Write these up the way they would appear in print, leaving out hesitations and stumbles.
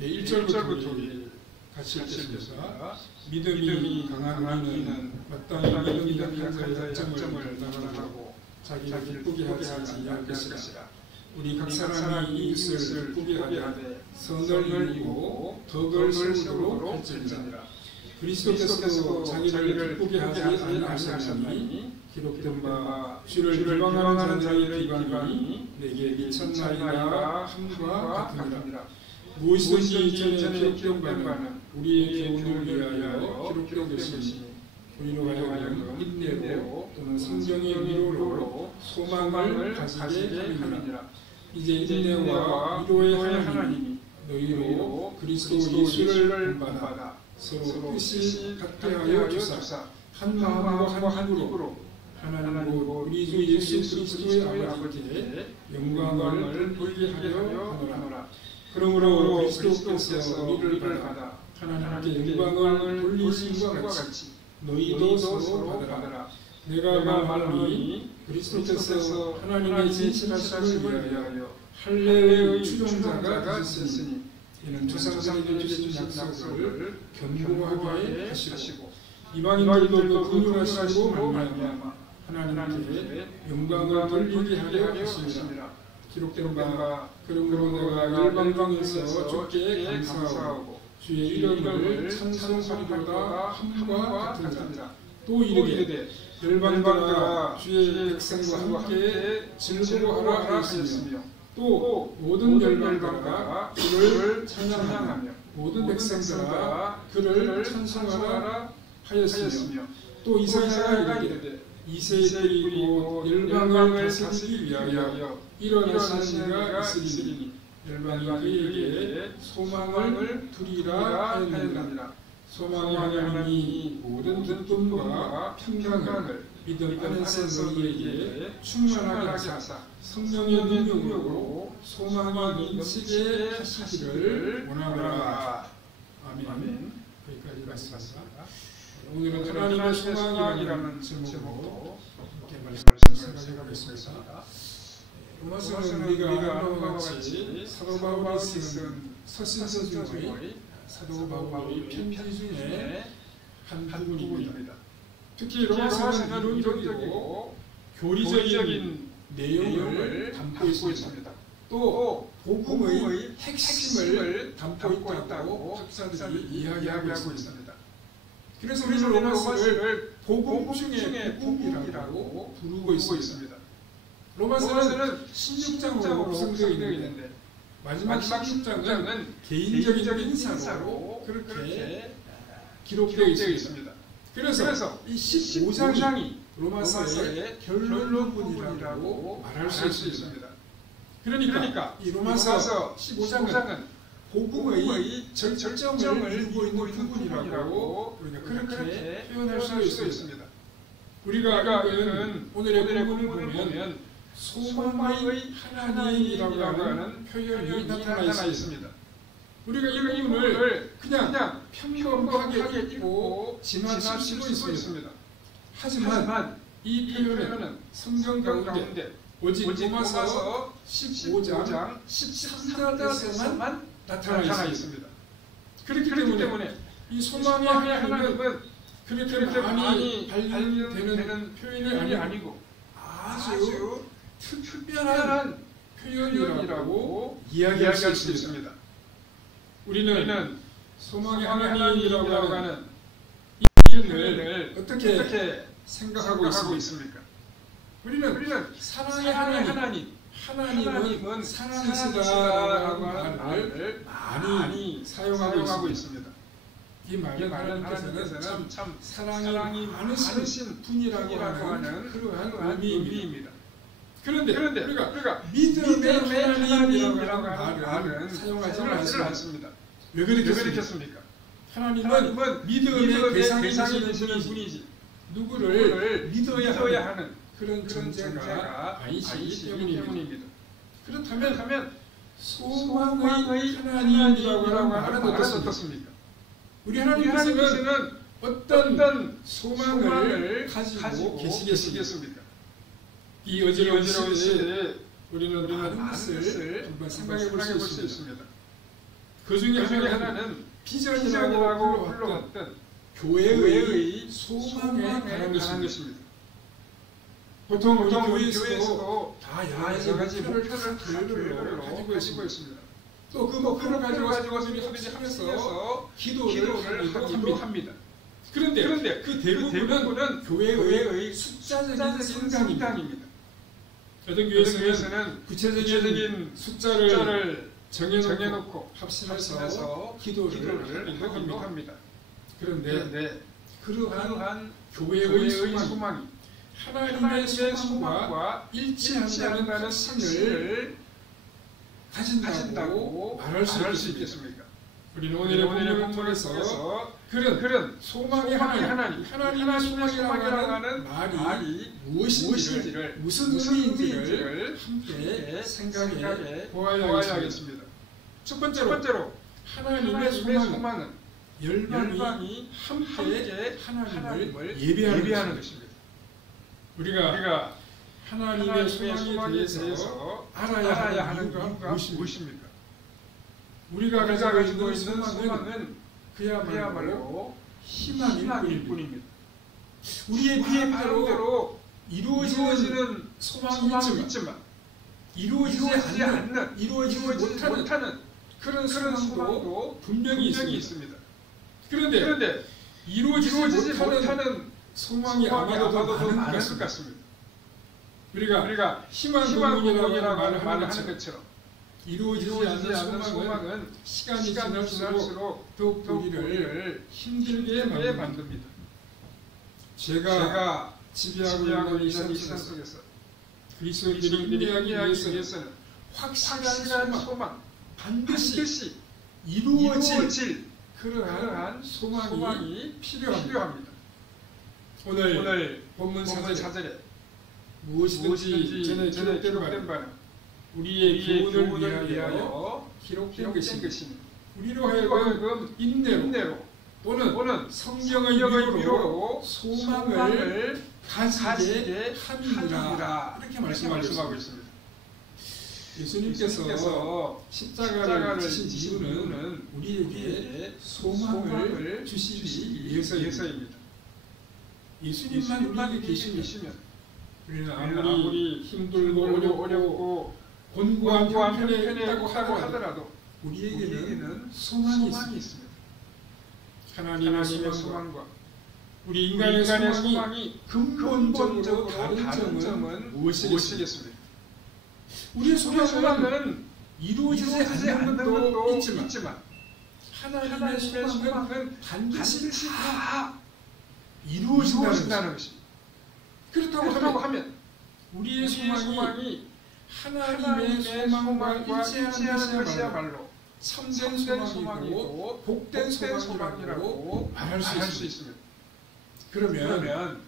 1절부터 우리 같이 읽겠습니다. 믿음이 강한 이는 마땅히 믿는 약자의 약점을 나타내고 자기를 기쁘게 하지 아니할 것이라. 우리 각 사람이 이웃을 기쁘게 하되 선을 이루고 덕을 세우도록 할지니라. 그리스도께서도 자기를 기쁘게 하지 아니하셨나니 기록된 바 주를 비방하는 자들의 비방이 내게 미쳤나이다 함과 같으니라. 무엇이든지 전에 기록된 바는 우리의 교훈을 위하여 기록된 것이니 우리로 하여금 인내로 또는 성경의 위로로 소망을 가지게 하느니라. 이제 인내와 위로의 하나님이 너희로 그리스도 예수를 본받아 서로 뜻이 같게 하여 주사 한 마음과 한 입으로 하나님 곧 우리 주 예수 그리스도의 아버지께 영광을 돌리게 하려 하노라. 그러므로 그리스도께서 우리를 받아 하나님께 영광을 돌리심과 같이 너희도 서로 받아라. 내가 말하노니 그리스도께서 하나님의 진실하심을 위하여 할례의 추종자가 되셨으니 이는 조상들에게 주신 약속을 견고하게 하시고 이방인들도 긍휼하시고 말미암아 하나님께 영광을 돌리게 하려 하심이라. 기록된 바 그러므로 내가 열방중에서 주께 감사하고 주의 이름을 찬송하리로다 함과 같으니라. 또 이르되 열방들아 주의 백성과 함께 즐거워하라 하였으며 또 모든 열방들아 그를 찬양하며 모든 백성들아 그를 찬송하라 하였으며 또 이사야가 이르되 이세들이 곧 열방을 다스리기 위하여 일어나신 이가 있으리니 열방이 그에게 소망을 두리라 하였느니라. 소망의 하나님이 모든 기쁨과 평강을 믿음 안에서 너희에게 충만하게 하사 성령의 능력으로 소망이 넘치게 하시기를 원하노라. 아멘. 거기까지 말씀하십니다. 오늘은 하나님의 소망이라는 제목으로 함께 말씀을 생각해 보겠습니다. 로마서는 우리가 아는 바와 같이 사도 바울이 쓴 서신서 중의 사도 바울의 편지 중에 한 부분입니다. 특히 로마서는 이론적이고 교리적인 내용을 담고 있습니다. 또 복음의 핵심을 담고 있다고 학자들이 이야기하고 있습니다. 그래서 우리는 로마서를 복음 중에 복음이라고 부르고 있습니다. 로마서는 16장으로 구성되어 있는데 마지막 16장은 개인적인 인사로 그렇게 기록되어 있습니다. 그래서 이 15장이 로마서의 결론부분이라고 말할 수 있습니다. 그러니까 이 로마서 15장은 복음의 절정을 이루고 있는 부분이라고 우리가 그렇게 표현할 수 있습니다. 우리가 오늘의 본문을 보면 소망의 하나님이라고 하는 표현이 나타나 있습니다. 우리가 이 부분을 그냥 평범하게 읽고 지나치고 있습니다. 하지만 이 표현은 성경 가운데 오직 로마서 15장 13절에서만 나타나 있습니다. 그렇기 때문에 이 소망의 하나님은 그렇게 많이 발견되는 표현이 아니고 아주 특별한 표현이라고 이야기할 수 있습니다. 우리는 소망의 하나님이라고 하는 이 표현을 어떻게 생각하고 있습니까? 우리는 사랑의 하나님은 사랑이시다라고 하는 말을 많이 사용하고 있습니다. 이 말은 하나님께서는 참 사랑이 많으신 분이라고 하는 그러한 의미입니다. 그런데 우리가 믿음의 하나님이라고 하는 말은 사용하지 않습니다. 왜 그렇겠습니까? 하나님은 믿음의 대상이 되시는 분이지 누구를 믿어야 하는 그런 존재가 아니시기 때문입니다. 그렇다면 소망의 하나님이라고 하는 말은 어떻습니까? 우리 하나님께서는 어떤 소망을 가지고 계시겠습니까? 이 어지러운 시대에 우리는 많은 것을 한번 생각해 볼 수 있습니다. 그중에 하나는 비전이라고 불러왔던 교회의 소망에 관한 것입니다. 보통 우리 교회에서도 다 여러 가지 목표를 가지고 있습니다. 또 그 목표를 가지고 하면서 기도를 하기도 합니다. 그런데 그 대부분은 교회의 숫자적인 성장입니다. 어떤 교회에서는 구체적인 숫자를 정해놓고 합심해서 기도를 하기도 합니다. 그런데 그러한 교회의 소망이 하나님의 소망과 일치한다는 확신을 가진다고 말할 수 있겠습니까? 우리는 오늘의 본문에서 그런 소망의 하나님의 소망이라고 하는 말이 무엇인지를 무슨 의미인지를 함께 생각해 보아야 하겠습니다. 첫 번째로 하나님의 소망은 열방이 함께 하나님을 예배하는 것입니다. 우리가 하나님의 소망에 대해서 알아야 하는 이유가 무엇입니까? 우리가 가지고 있는 소망은 그야말로 희망일 뿐입니다. 우리의 비행대로 이루어지는 소망이 있지만 이루어지지 않는, 이루어지지 못하는 그런 소망도 분명히 있습니다. 그런데 이루어지지 못하는 소망이 아마도 많은 것 같습니다. 우리가 희망이라고 말을 하는 것처럼 이루어지지 않는 소망은 시간이 지날수록 더욱 우리를 힘들게 만듭니다. 제가 지배하고 있는 이 세상 속에서 그리스도인들이 인내하기 위해서는 확실한 소망, 반드시 이루어질 그러한 소망이 필요합니다. 오늘 본문 4절에 무엇이든지 전에 기록된 바는 우리의 교훈을 위하여 기록된 것입니다. 우리로 하여금 인내로 또는 성경의 위로로 소망을 가지게 함이니라 이렇게 말씀하고 있습니다. 예수님께서 십자가를 지신 이유는 우리에게 소망을 주시기 위해서입니다. 예수님만 우리에게 계시면 우리는 아무리 힘들고 어렵고 곤고한 편에 있다고 하더라도 우리에게는 소망이 있습니다. 하나님의 소망과 우리 인간의 소망이 근본적으로 다른 점은 무엇이겠습니까? 우리의 소망은 이루어지지 않는 것도 있지만 하나님의 소망은 반드시 다 이루어진다는 것입니다. 그렇다고 하면 우리의 소망이 하나님의 소망과 일치하는 것이야말로 참된 소망이고 복된 소망이라고 말할 수 있습니다. 그러면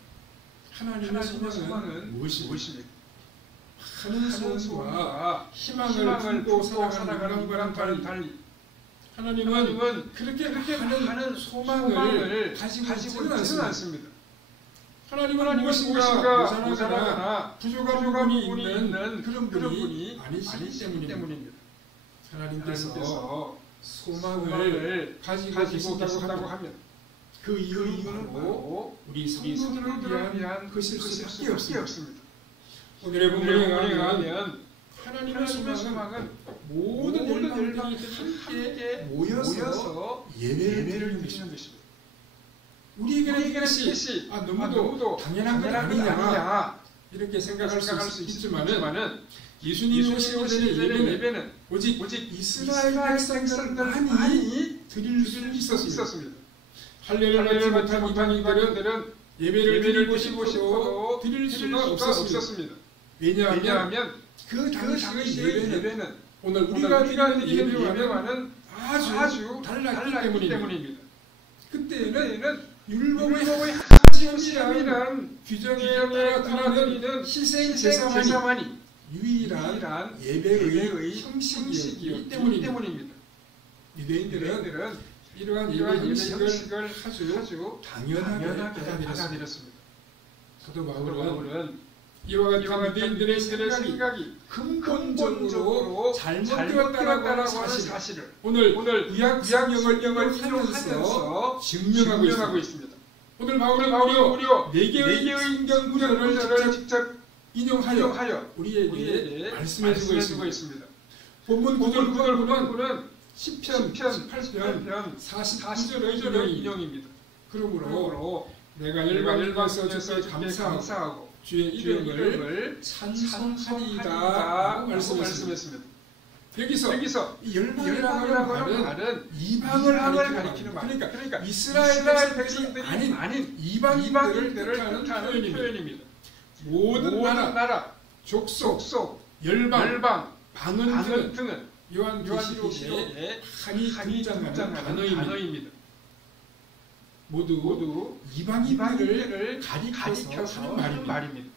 하나님의 소망은 무엇입니까? 하는 소원과 희망을 품고 살아가는 것과는 달리 하나님은 그렇게 하는 소망을 가지고 있지는 않습니다. 하나님은 무엇인가 모자라거나 부족한 부분이 있는 그런 분이 아니시기 때문입니다. 하나님께서 소망을 가지고 계신다고 하면 그 이유는 바로 우리 성도들을 위한 것일 수밖에 없습니다. 오늘의 본문에 가면 하나님의 소망은 모든 열방이 함께 모여서 예배를 드리는 것입니다. 우리에게는 이것이 너무도 당연한 것 아니냐 이렇게 생각할 수 있지만은 예수님이 오시기 전에 예배는 오직 이스라엘 백성들만이 드릴 수 있었습니다. 할례를 받지 못한 이방인들은 예배를 드리고 싶어도 드릴 수가 없었습니다. 왜냐하면 그 당시의 예배는 오늘 우리가 드리는 예배와는 아주 달랐기 때문입니다. 그때는 율법의 하나님이란 규정에 따라 드리는 희생 제사만이 유일한 예배의 형식이었기 때문입니다. 유대인들은 이러한 예배 형식을 아주 당연하게 받아들였습니다. 사도 바울은 이와 같은 유대인들의 생각이 근본적으로 잘못되었다라고 하는 사실을 오늘 구약 성경을 인용하면서 증명하고 있습니다. 오늘 바울은 무려 4개의 성경 구절을 직접 인용하여 우리에게 말씀해주고 있습니다. 본문 구절 보면 시편 18편 49절의 인용입니다. 그러므로 내가 열방에서 주께 감사하고 주의 이름을 찬송하리이다 말씀했습니다. 여기서 이 열방이라고 하는 말은 이방을 가리키는 말. 그러니까 이스라엘 백성들이 아닌 이방인들을 뜻하는 표현입니다. 모든 나라, 족속, 열방, 방언 등은 요한계시록에 많이 등장하는 단어입니다. 모두 이방인들을 가리켜서 하는 말입니다.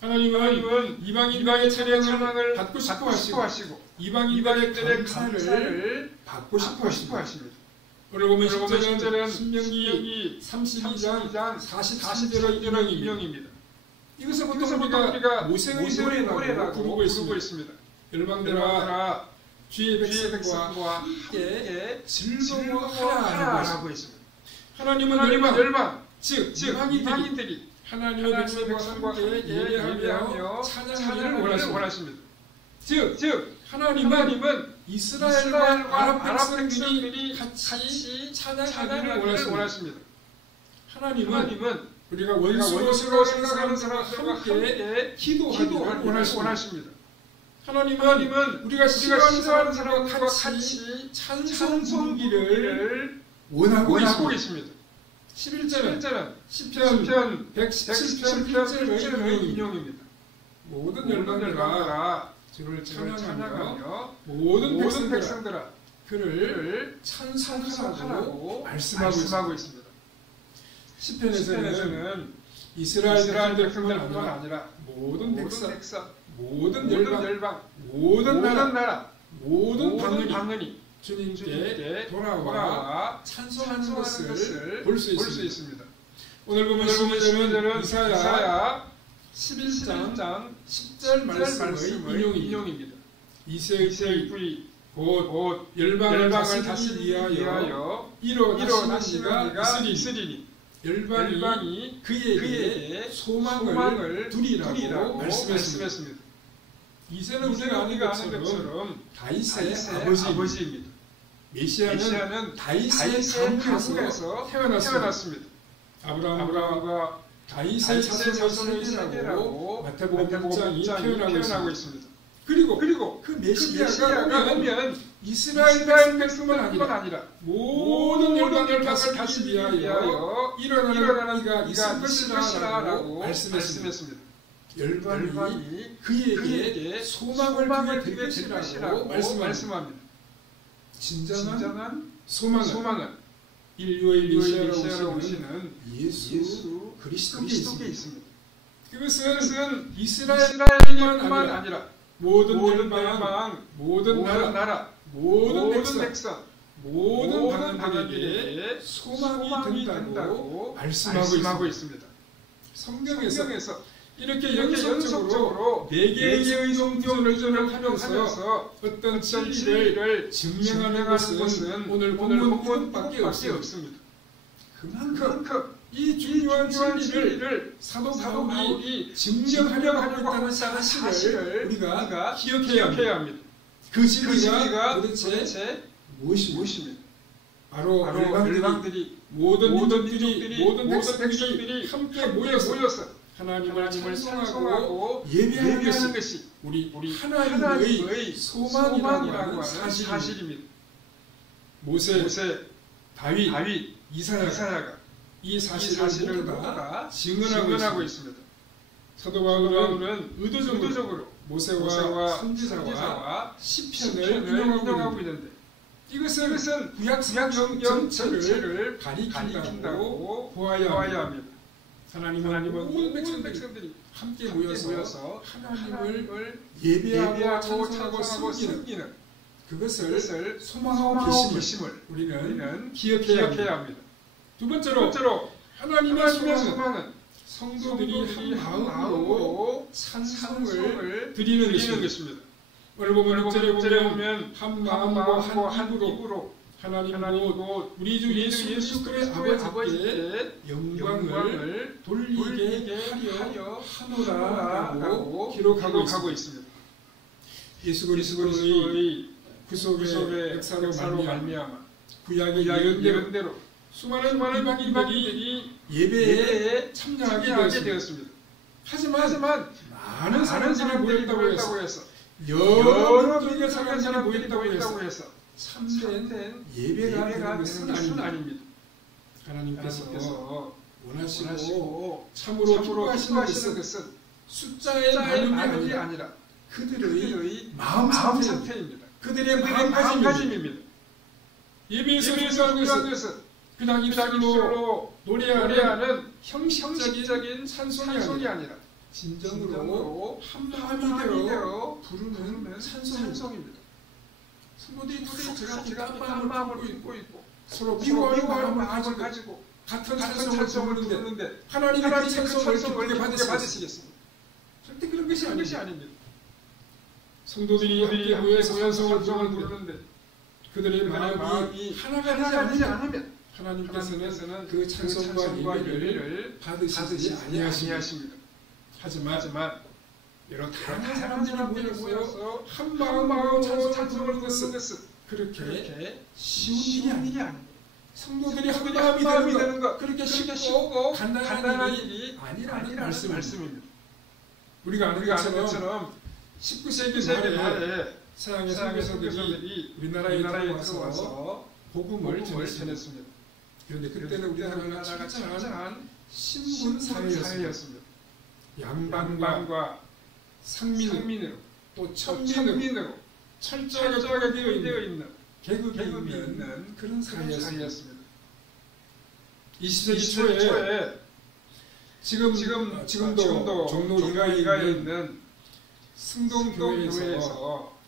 하나님은 이방인들의 찬양을 받고 싶어 하시고 이방인들의 감사를 받고 싶어 하십니다. 오늘 보면 10절은 신명기 32장 43절의 인용입니다. 이것을 보통 우리가 모세의 노래라고 부르고 있습니다. 열방들아 주의 백성과 함께 즐거워하라고 했습니다. 하나님은 열방, 즉 이방인들이 하나님의 백성과 함께 예배하며 찬양하기를 원하십니다. 즉 하나님은 이스라엘과 아랍 백성들이 같이 찬양하기를 원하십니다. 하나님은 우리가 원수로 생각하는 사람들과 함께 기도하기를 원하십니다. 하나님은 우리가 싫어하는 사람들과 같이 찬송 부르기를 원하고 계십니다. 11절은 시편 117편 1절의 인용입니다. 모든 열방들아 주를 찬양하며 모든 백성들아 그를 찬송하라고 말씀하고 있습니다. 시편에서는 이스라엘 백성들뿐만 아니라 모든 백성, 모든 열방, 모든 나라, 모든 방언이 주님께 돌아와 찬송하는 것을 볼 수 있습니다. 오늘 보면 12절은 이사야 11장 10절 말씀의 인용입니다. 이새의 뿌리 곧 열방을 다스리기 위하여 일어나시는 이가 있으리니 열방이 그에게 소망을 두리라고 말씀했습니다. 이새는 우리가 아는 것처럼 다윗의 아버지입니다. 메시아는 다윗의 가문에서 태어났습니다. 아브라함과 다윗의 자손의 세계라고 마태복음 1장이 표현하고 있습니다. 그리고 그 메시아가 오면 이스라엘 백성뿐만 아니라 모든 열방을 다스리기 위하여 일어나는 이가 있을 것이라고 말씀했습니다. 열방이 그에게 소망을 드릴 것이라고 말씀합니다. 진정한 소망은 인류의 메시아로 오시는 예수 그리스도께 있습니다. 그것은 이스라엘뿐만 아니라 모든 열방, 모든 나라, 모든 백성, 모든 방언들에게 소망이 된다고 말씀하고 있습니다. 성경에서 이렇게 연속적으로 4개의 성경을 하면서 어떤 진리를 증명하는 것은 오늘 본문밖에 없습니다. 그만큼 이 중요한 진리를 사도 바울이 증명하려고 하고 있다는 사실을 우리가 기억해야 합니다. 그 진리가 도대체 무엇입니까? 바로 열방들이 모든 민족들이 모든 백성들이 함께 모여서 하나님을 찬송하고 예배하는 것이 우리 하나님의 소망이라고 하는 사실입니다. 모세, 다윗, 이사야가 이 사실을 모두 다 증언하고 있습니다. 사도 바울은 의도적으로 모세와 선지자와 시편을 인용하고 있는데 이것은 구약 성경 전체를 가리킨다고 보아야 합니다. 하나님은 모든 백성들이 함께 모여서 하나님을 예배하고 찬송하고 섬기는 그것을 소망하고 계심을 우리는 기억해야 합니다. 두 번째로 하나님의 소망은 성도들이 한 마음으로 찬송을 드리는 것입니다. 오늘 보면 6절에 보면 한 마음과 한 입으로 하나님 곧 우리 주 예수 그리스도의 아버지께 영광을 돌리게 하려 하노라라고 기록하고 있습니다. 예수 그리스도의 구속의 역사로 말미암아 구약의 예언대로 수많은 이방인들이 예배에 참여하게 되었습니다. 하지만 많은 사람들이 모였다고 해서 여러 종의 사람들이 모였다고 해서 참된 예배가 되는 것은 아닙니다. 하나님께서 원하시고 참으로 기뻐하시는 것은 숫자의 많음이 아니라 그들의 마음 상태입니다. 그들의 마음가짐입니다. 예배에서 중요한 것은 그냥 입술로 노래하는 형식적인 찬송이 아니라 진정으로 한 마음이 되어 부르는 찬송입니다. 성도들이 제가 한 마음을 품고 있고 서로 미워하는 마음을 가지고 같은 찬송을 부르는데 하나님이 그 찬송을 기쁘게 받으시겠습니다. 절대 그런 것이 아닙니다. 성도들이 함께 모여서 찬송을 부르는데 그들의 마음이 하나가 되지 않으면 하나님께서는 그 찬송과 예배를 받으시지 아니하십니다. 하지만 여러 다른 사람들이 모여서 한 마음으로 찬송을 부르는 것은 그렇게 쉬운 일이 아닙니다. 성도들이 한 마음이 되는 것 그렇게 쉽고 간단한 일이 아니라는 말씀입니다. 우리가 아는 것처럼 19세기 말에 서양의 선교사들이 우리나라에 들어와서 복음을 전했습니다. 그런데 그때는 우리나라가 철저한 신분 사회였습니다. 양반과 상민으로 또 천민으로 철저하게 되어 있는 계급이 있는 그런 사회였습니다. 20세기 초에 지금도 종로 2가에 있는 승동교회에서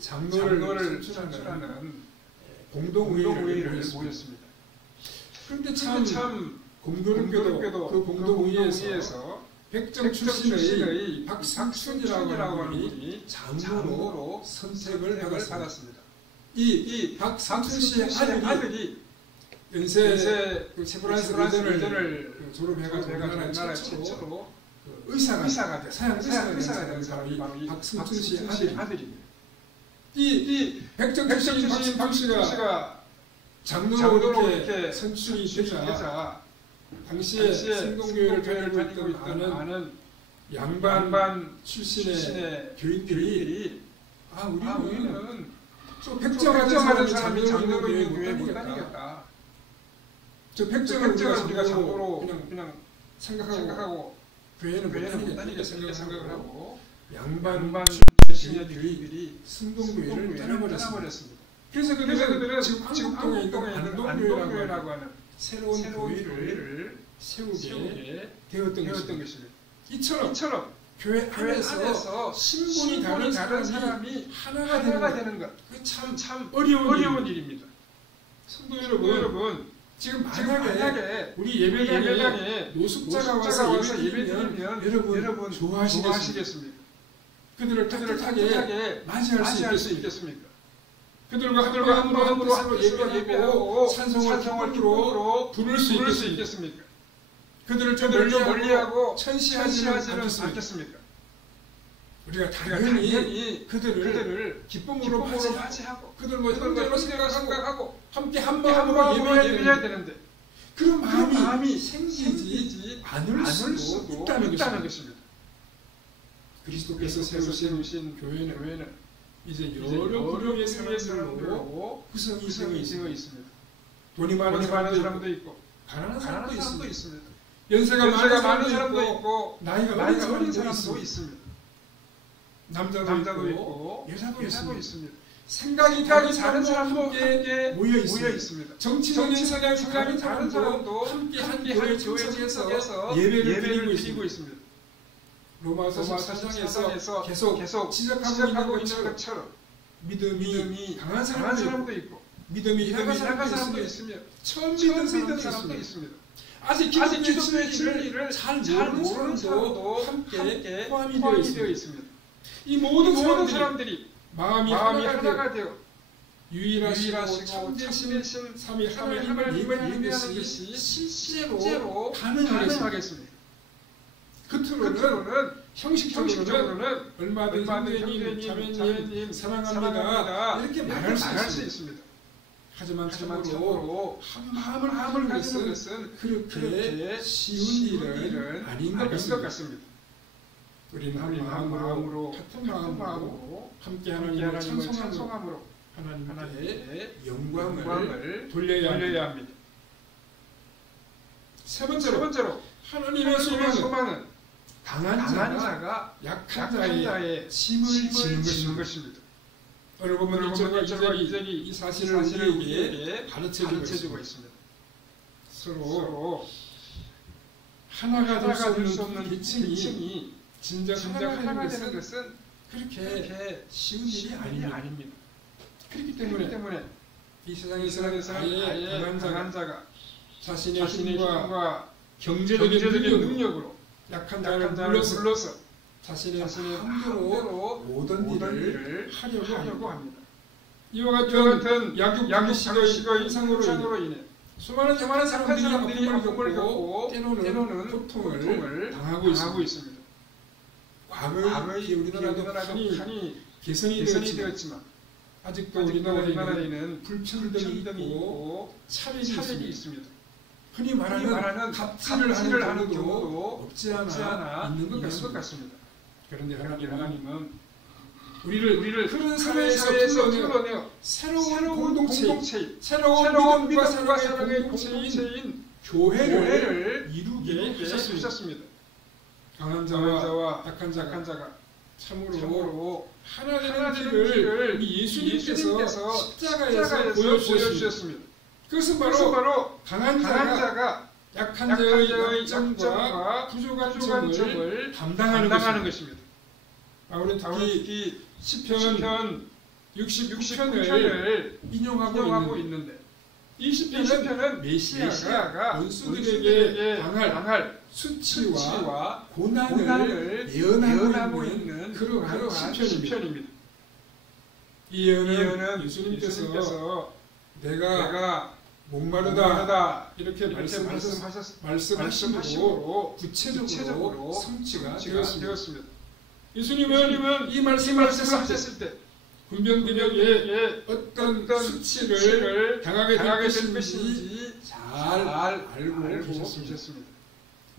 장로를 선출하는 공동의회를 모였습니다. 그런데 참 공교롭게도 그 공동의회에서 백정 출신의 박상춘이라고 하는 분이 장로로 선택을 받았습니다. 이 박상춘 씨의 아들이 연세 세브란스 의대를 졸업해가지고 우리나라 최초로 의사가 돼 서양 의사가 된 사람이 박상춘 씨의 아들입니다. 이 백정 출신인 박상춘 씨가 장로로 이렇게 선출이 되자 당시에 승동교회를 다니고 있던 많은 양반 출신의 교인들이 우리는 백정하는 사람이 장로로 있는 교회에 못 다니겠다. 저 백정을 우리가 장로로 그냥 생각하고 교회는 못 다니게 생각을 하고 양반 출신의 교인들이 승동교회를 떠나버렸습니다. 그래서 그들은 지금 한국동에 있는 안동교회라고 하는 새로운 교회를 세우게 되었던 것입니다. 이처럼 교회 안에서 신분이 다른 사람이 하나가 되는 것, 참 어려운 일입니다. 성도 여러분, 지금 만약에 우리 예배당에 노숙자가 와서 예배드리면 여러분 좋아하시겠습니까? 그들을 따뜻하게 맞이할 수 있겠습니까? 그들과 함부로 예배하고 찬송을 기쁨으로 부를 수 있겠습니까? 그들을 좀 멀리하고 천시하지는 않겠습니까? 우리가 당연히 그들을 기쁨으로 맞이하고 그들과 형제로 생각하고 함께 한 마음으로 예배해야 되는데 그런 마음이 생기지 않을 수도 있다는 것입니다. 그리스도께서 세우신 교회는 이제 여러 부류의 사람들로 구성이 되어 있습니다. 돈이 많은 사람도 있고 가난한 사람도 있습니다. 연세가 많은 사람도 있고 나이가 어린 사람도 있습니다. 남자도 있고 여자도 있습니다. 생각이 다른 사람도 함께 모여 있습니다. 정치적인 생각이 다른 사람도 함께 한 교회 청소에서 예배를 드리고 있습니다. 로마서 14장에서 계속 지적하고 있는 것처럼 믿음이 강한 사람도 있고 믿음이 약한 사람도 있으며 처음 믿은 사람도 있습니다. 아직 기독교의 진리를 잘 모르는 사람도 함께 포함이 되어 있습니다. 이 모든 사람들이 마음이 하나가 되어 유일하시고 참되신 삼위 하나님을 예배하는 것이 실제로 가능하겠습니다. 겉으로는 형식적으로는 얼마든 형제님, 자매님 사랑합니다 이렇게 말할 수 있습니다. 하지만 참으로 한 마음을 가지는 것은 그렇게 쉬운 일은 아닌 것 같습니다. 우리는 한 마음으로 같은 마음으로 함께 하나님을 찬송함으로 하나님께 영광을 돌려야 합니다. 세 번째로 하나님의 소망은 강한 자가 약한 자의 짐을 지는 것입니다. 오늘 보면 1절과 2절이 이 사실을 우리에게 가르쳐주고 있습니다. 서로 하나가 될 수 없는 계층이 진정 하나가 되는 것은 그렇게 쉬운 일이 아닙니다. 그렇기 때문에 이 세상에서 아예 강한 자가 자신의 힘과 경제적인 능력으로 약한 자를 불러서 자신의 마음대로 모든 일을 하려고 합니다. 이와 같은 약육식의 현상으로 인해 수많은 사람들이 아픔을 겪고 때로는 고통을 당하고 있습니다. 과거에 우리나라도 많이 개선이 되었지만 아직도 우리나라에는 불평등이 있고 차별이 있습니다. 흔히 말하는 갑질을 하는 경우도 없지 않아 있는 것 같습니다. 그런데 하나님은 우리를 그런 사회에서 풀어내어 새로운 공동체, 새로운 믿음과 사랑의 공동체인 교회를 이루게 하셨습니다. 강한 자와 약한 자가 참으로 하나 되는 길을 예수님께서 십자가에서 보여주셨습니다. 그것은 바로 강한 자가 약한 자의 약점과 부족한 점을 담당하는 것입니다. 바울은 특히 시편 69편을 인용하고 있는데 이 시편은 메시아가 원수들에게 당할 수치와 고난을 예언하고 있는 그러한 시편입니다. 이 예언은 예수님께서 내가 목마르다 이렇게 말씀하심으로 구체적으로 성취가 되었습니다. 예수님은 이 말씀을 하셨을 때 군병들에게 어떤 수치를 당하게 될 것인지 잘 알고 계셨습니다.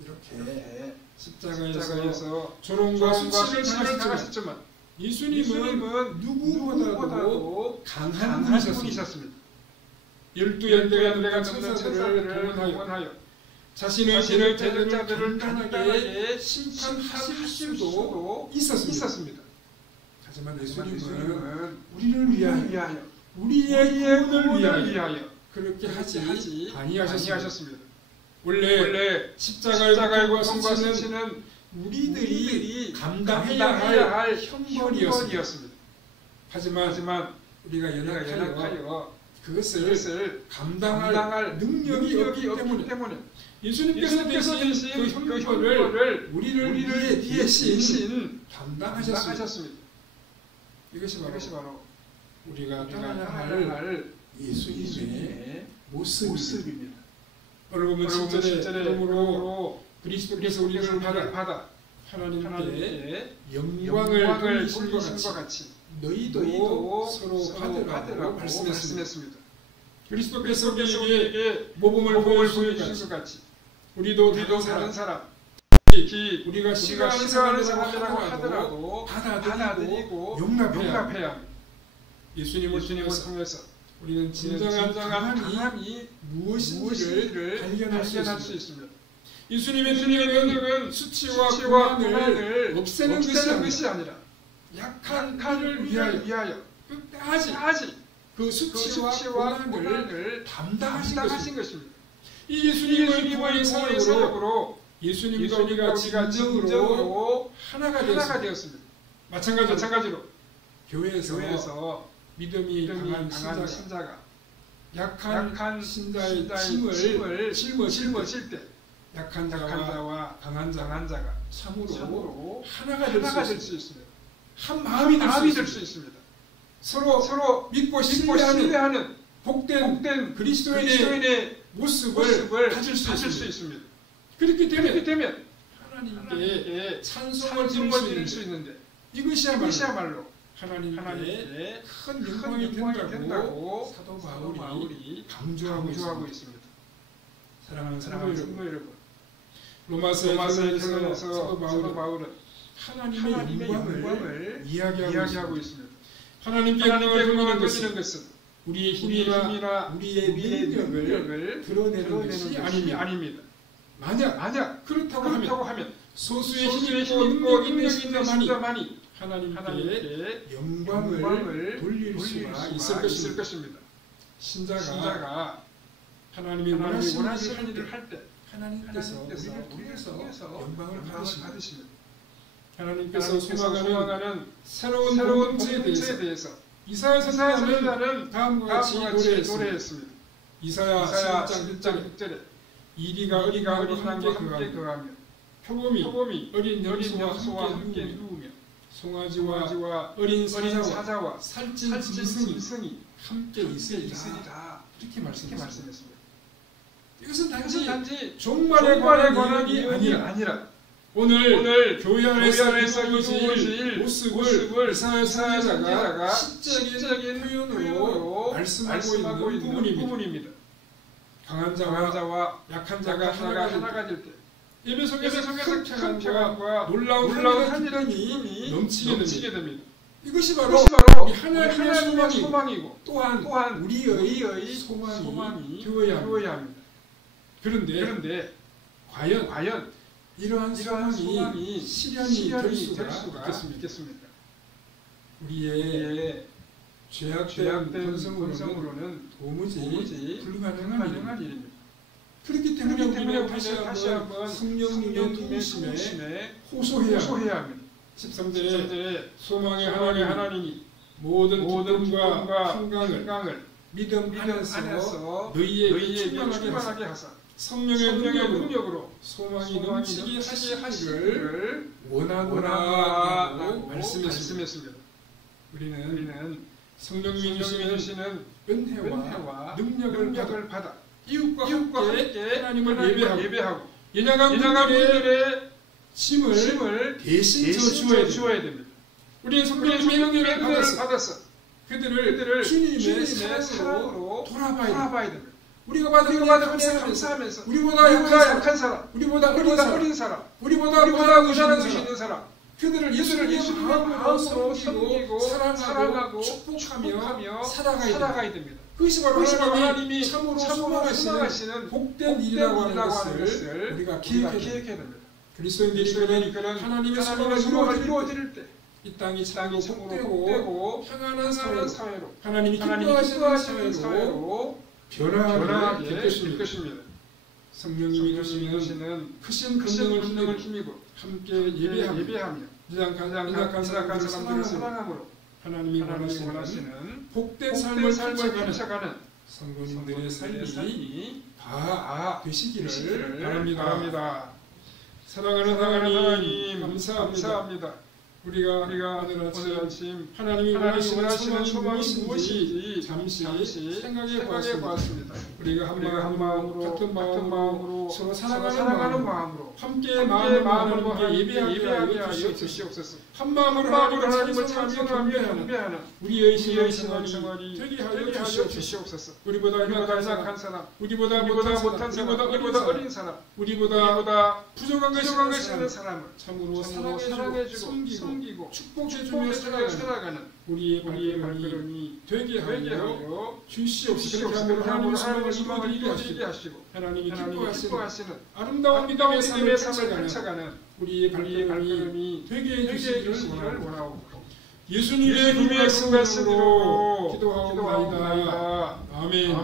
이렇게 십자가에서 조롱과 수치를 당하셨지만 예수님은 누구보다도 강한 분이셨습니다. 12연대가 넘는 천사들을 동원하여 자신의 제자들을 간단하게 심판하실 수도 있었습니다. 하지만 예수님은 우리를 위하여 우리의 구원을 위하여 그렇게 하지 아니하셨습니다. 원래 십자가의 고통과 수치는 우리들이 감당해야 할 형벌이었습니다. 하지만 우리가 연약하여 그것을 감당할 능력이 없기 때문에 예수님께서 대신 그 형벌을 우리를 위해 대신 감당하셨습니다. 이것이 바로 우리가 따라야 할 예수님의 모습입니다. 여러분 7절에 그러므로 그리스도께서 우리를 받아 하나님께 영광을 돌리신 것 같이 너희도 서로 받으라고 말씀했습니다. 그리스도께서 우리에게 모범을 보여주신 것 같이 우리도 다른 사람 우리가 싫어하는 사람이라고 하더라도 받아들이고 용납해야 합니다. 예수님을 통해서 우리는 진정한 강함이 무엇인지를 발견할 수 있습니다. 예수님의 능력은 수치와 고난을 없애는 것이 아니라 약한 자를 위하여 끝까지 그 수치와 고난을 담당하신 것입니다. 이 예수님의 구원의 사역으로 예수님과 우리가 진정으로 하나가 되었습니다. 마찬가지로 교회에서 믿음이 강한 신자가 약한 신자의 힘을 짊어질 때 약한 자와 강한 자가 참으로 하나가 될 수 있습니다. 한 마음이 될 수 있습니다. 서로 믿고 신뢰하는 복된 그리스도인의 모습을 가질 수 있습니다. 그렇게 되면 하나님께 찬송을 드릴 수 있는데 이것이야말로 하나님께 큰 영광이 된다고 사도 바울이 강조하고 있습니다. 사랑하는 성도 여러분, 로마서의 결론에서 사도 바울은 하나님의 영광을 이야기하고 있습니다. 하나님께 영광을 돌리는 것은 우리의 힘이나 우리의 능력을 드러내는 것이 아닙니다. 만약 그렇다고 하면 소수의 힘이 있고 능력이 있는 자만이 하나님께 영광을 돌릴 수가 있을 것입니다. 신자가 하나님이 원하시는 일을 할 때 하나님께서 우리를 통해서 영광을 받으십니다. 하나님께서 소망하는 새로운 본체에 대해서 이사야 선지자는 다음과 같이 노래했습니다. 이사야 1장 6절에 이리가 어린 양과 함께 거하며 표범이 어린 염소와 함께 누우며 송아지와 어린 사자와 살찐 짐승이 함께 있으리라. 이렇게 말씀했습니다. 이것은 단지 종말에 관한 일이 아니라 오늘 교회 안에서 이루어질 모습을 이사야 선지자가 시적인 표현으로 말씀하고 있는 부분입니다. 강한 자와 약한 자가 하나가 될 때 예배 속에서 큰 평안과 놀라운 기쁨이 넘치게 됩니다. 이것이 바로 하나님의 소망이고 또한 우리의 소망이 되어야 합니다. 그런데 과연 이러한 소망이 실현이 될 수가 있겠습니까? 우리의 죄악된 본성으로는 도무지 불가능한 일입니다. 그렇기 때문에 우리는 다시 한번 성령님의 도우심에 호소해야 합니다. 13절에 소망의 하나님이 모든 기쁨과 평강을 믿음 안에서 너희에게 충만하게 하사 성령의 능력으로 소망이 넘치게 하시기를 원하노라고 말씀했습니다. 우리는 성령님이 주시는 은혜와 능력을 받아 이웃과 함께 하나님을 예배하고 연약한 분들의 짐을 대신 져주어야 됩니다. 우리는 성령님의 은혜를 받아서 그들을 주님의 사랑으로 돌아봐야 됩니다. 우리가 받은 감사하면서 우리보다 약한 사람, 우리보다 어린 사람, 우리보다 의존하고 있는 사람, 그들을 예수의 마음으로 섬기고 사랑하고 축복하며 살아가야 됩니다. 그것이 바로 하나님이 참으로 소망하시는 복된 일이라고 하는 것을 우리가 기억해야 됩니다. 그리스도인들이 하나님의 소망을 이루어질 때 이 땅이 참으로 복되고 평안한 사회로 하나님이 기뻐하시는 사회로 변화하게 될 것입니다. 성령님이 주시는 크신 권능을 힘입어 함께 예배하며 연약한 사람들을 사랑함으로 하나님이 원하시는 복된 삶을 살아가는 성도님들의 삶이 다 되시기를 바랍니다. 사랑하는 하나님 감사합니다. 우리가 오늘 아침 하나님이 원하시는 소망이 무엇인지 잠시 생각해 보았습니다. 우리가 한 마음으로 같은 마음으로 서로 사랑하는 마음으로 함께 마음으로 하나님께 예배하여 주시옵소서. 한 마음으로 하나님을 찬송하며 경배하는 우리의 신앙생활이 되게 하여 주시옵소서. 우리보다 약한 사람, 우리보다 못한 사람, 우리보다 어린 사람, 우리보다 부족한 것이 있는 사람을 참으로 사랑해주고 섬기고 축복해주며 살아가는 우리의 발걸음이 되게 하여 주시옵소서. 그렇게 하나님의 소망을 이루어지게 하시고 하나님이 기뻐하시는 아름다운 믿음의 삶을 펼쳐가는 우리의 발걸음이 되게 해주시기를 원하옵고 예수님의 이름으로 기도하옵나이다. 아멘.